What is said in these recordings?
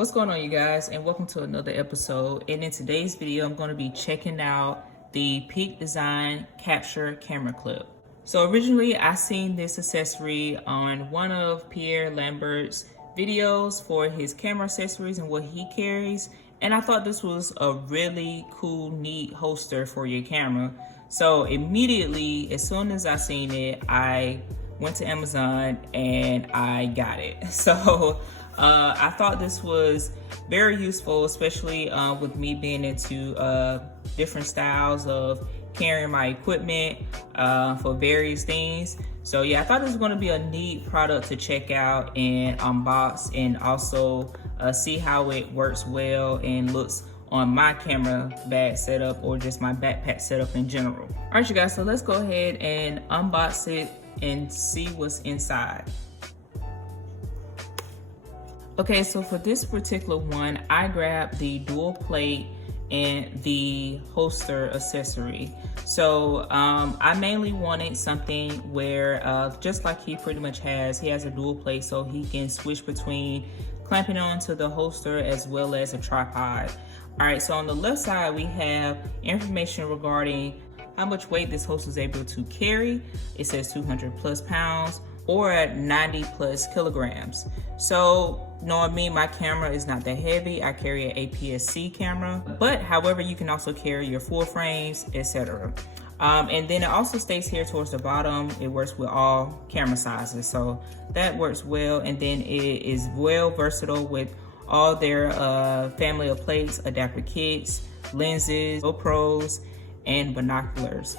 What's going on, you guys, and welcome to another episode. And in today's video, I'm going to be checking out the Peak Design Capture Camera Clip. So originally, I seen this accessory on one of Pierre Lambert's videos for his camera accessories and what he carries. And I thought this was a really cool, neat holster for your camera. So immediately, as soon as I seen it, I went to Amazon and I got it. So I thought this was very useful, especially with me being into different styles of carrying my equipment for various things. So yeah, I thought this was going to be a neat product to check out and unbox, and also see how it works well and looks on my camera bag setup or just my backpack setup in general. All right, you guys, so let's go ahead and unbox it and see what's inside. Okay, so for this particular one, I grabbed the dual plate and the holster accessory. So I mainly wanted something where, just like he pretty much has, he has a dual plate so he can switch between clamping onto the holster as well as a tripod. All right, so on the left side, we have information regarding how much weight this holster is able to carry. It says 200 plus pounds or 90 plus kilograms. So knowing me, my camera is not that heavy. I carry an APS-C camera, but however, you can also carry your full frames, etc. And then it also states here towards the bottom, it works with all camera sizes. So that works well. And then it is well versatile with all their family of plates, adapter kits, lenses, GoPros, and binoculars.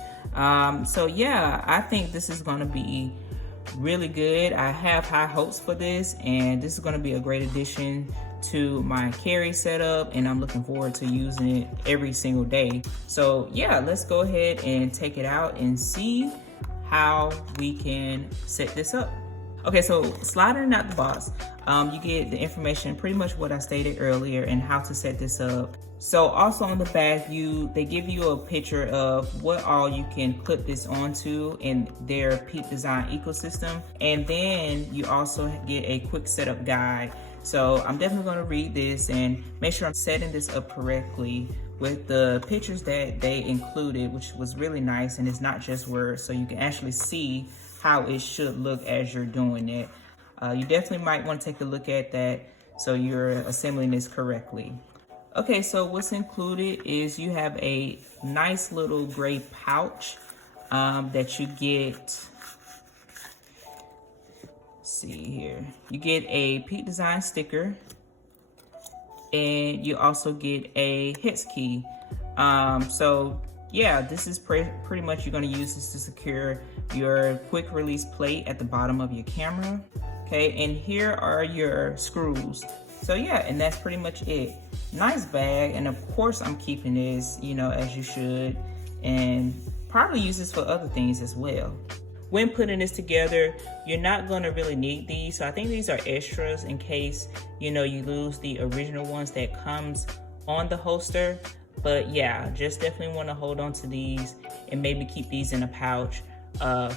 So yeah, I think this is gonna be really good. I have high hopes for this, and this is going to be a great addition to my carry setup, and I'm looking forward to using it every single day. So yeah, let's go ahead and take it out and see how we can set this up. Okay, so sliding out the box, you get the information, pretty much what I stated earlier, and how to set this up. So also on the back, they give you a picture of what all you can clip this onto in their Peak Design ecosystem. And then you also get a quick setup guide. So I'm definitely gonna read this and make sure I'm setting this up correctly with the pictures that they included, which was really nice. And it's not just words, so you can actually see how it should look as you're doing it. You definitely might want to take a look at that so you're assembling this correctly. Okay, so what's included is you have a nice little gray pouch that you get. Let's see here. You get a Peak Design sticker, and you also get a hex key. So yeah, this is pretty much you're going to use this to secure your quick release plate at the bottom of your camera. Okay, and here are your screws. So yeah, and that's pretty much it. Nice bag, and of course I'm keeping this, you know, as you should, and probably use this for other things as well. When putting this together, you're not going to really need these, so I think these are extras in case, you know, you lose the original ones that comes on the holster. But yeah, just definitely want to hold on to these and maybe keep these in a pouch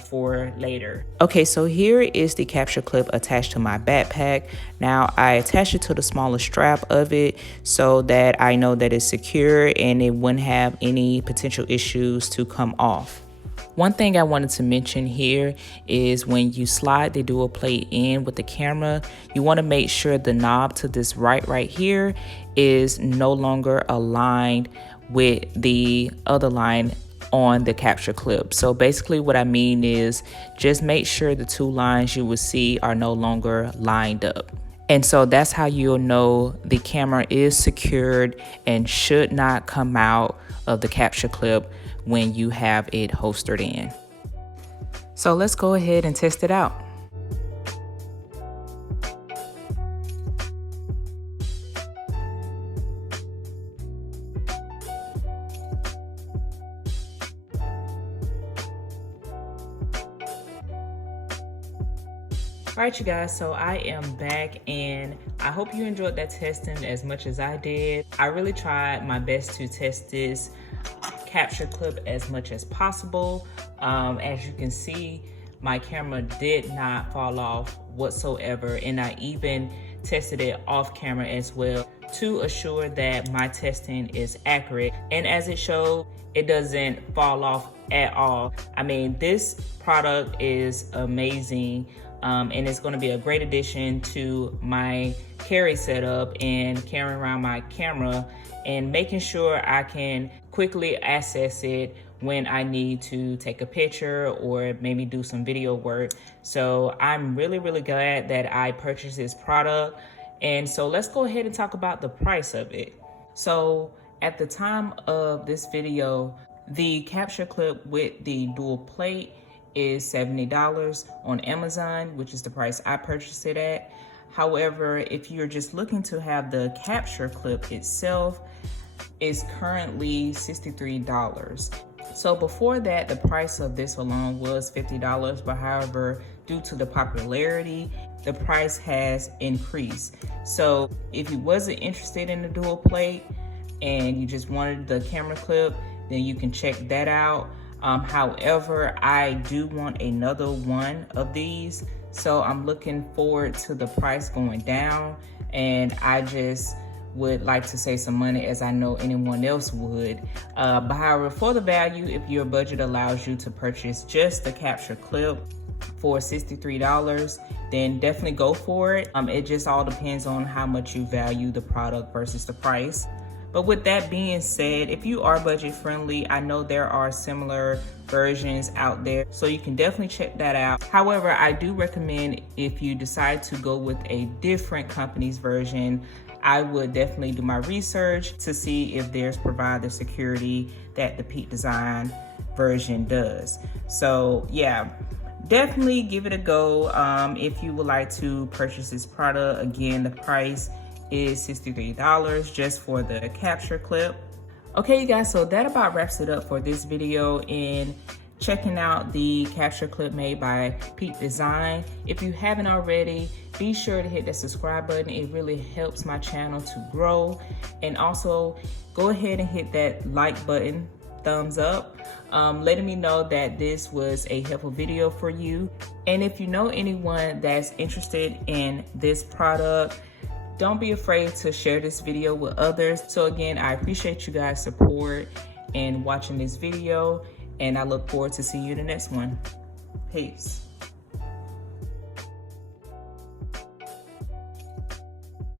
for later. Okay, so here is the capture clip attached to my backpack. Now I attached it to the smaller strap of it so that I know that it's secure and it wouldn't have any potential issues to come off. One thing I wanted to mention here is when you slide the dual plate in with the camera, you want to make sure the knob to this right here is no longer aligned with the other line on the capture clip. So basically what I mean is just make sure the two lines you will see are no longer lined up. And so that's how you'll know the camera is secured and should not come out of the capture clip when you have it holstered in. So let's go ahead and test it out. All right, you guys, so I am back, and I hope you enjoyed that testing as much as I did. I really tried my best to test this capture clip as much as possible. As you can see, my camera did not fall off whatsoever, and I even tested it off camera as well to assure that my testing is accurate. And as it showed, it doesn't fall off at all. I mean, this product is amazing. And it's going to be a great addition to my carry setup and carrying around my camera and making sure I can quickly access it when I need to take a picture or maybe do some video work. So I'm really glad that I purchased this product. And so let's go ahead and talk about the price of it. So at the time of this video, the capture clip with the dual plate is $70 on Amazon, which is the price I purchased it at. However, if you're just looking to have the capture clip itself, it's currently $63. So before that, the price of this alone was $50, but however, due to the popularity, the price has increased. So if you wasn't interested in the dual plate and you just wanted the camera clip, then you can check that out. However, I do want another one of these, so I'm looking forward to the price going down, and I just would like to save some money, as I know anyone else would. But however, for the value, if your budget allows you to purchase just the capture clip for $63, then definitely go for it. It just all depends on how much you value the product versus the price. But with that being said, if you are budget friendly, I know there are similar versions out there, so you can definitely check that out. However, I do recommend if you decide to go with a different company's version, I would definitely do my research to see if there's provide the security that the Peak Design version does. So yeah, definitely give it a go if you would like to purchase this product. Again, the price is $63 just for the capture clip. Okay, you guys, so that about wraps it up for this video in checking out the capture clip made by Peak Design. If you haven't already, be sure to hit that subscribe button. It really helps my channel to grow. And also go ahead and hit that like button, thumbs up, letting me know that this was a helpful video for you. And if you know anyone that's interested in this product, don't be afraid to share this video with others. So again, I appreciate you guys' support and watching this video, and I look forward to seeing you in the next one. Peace.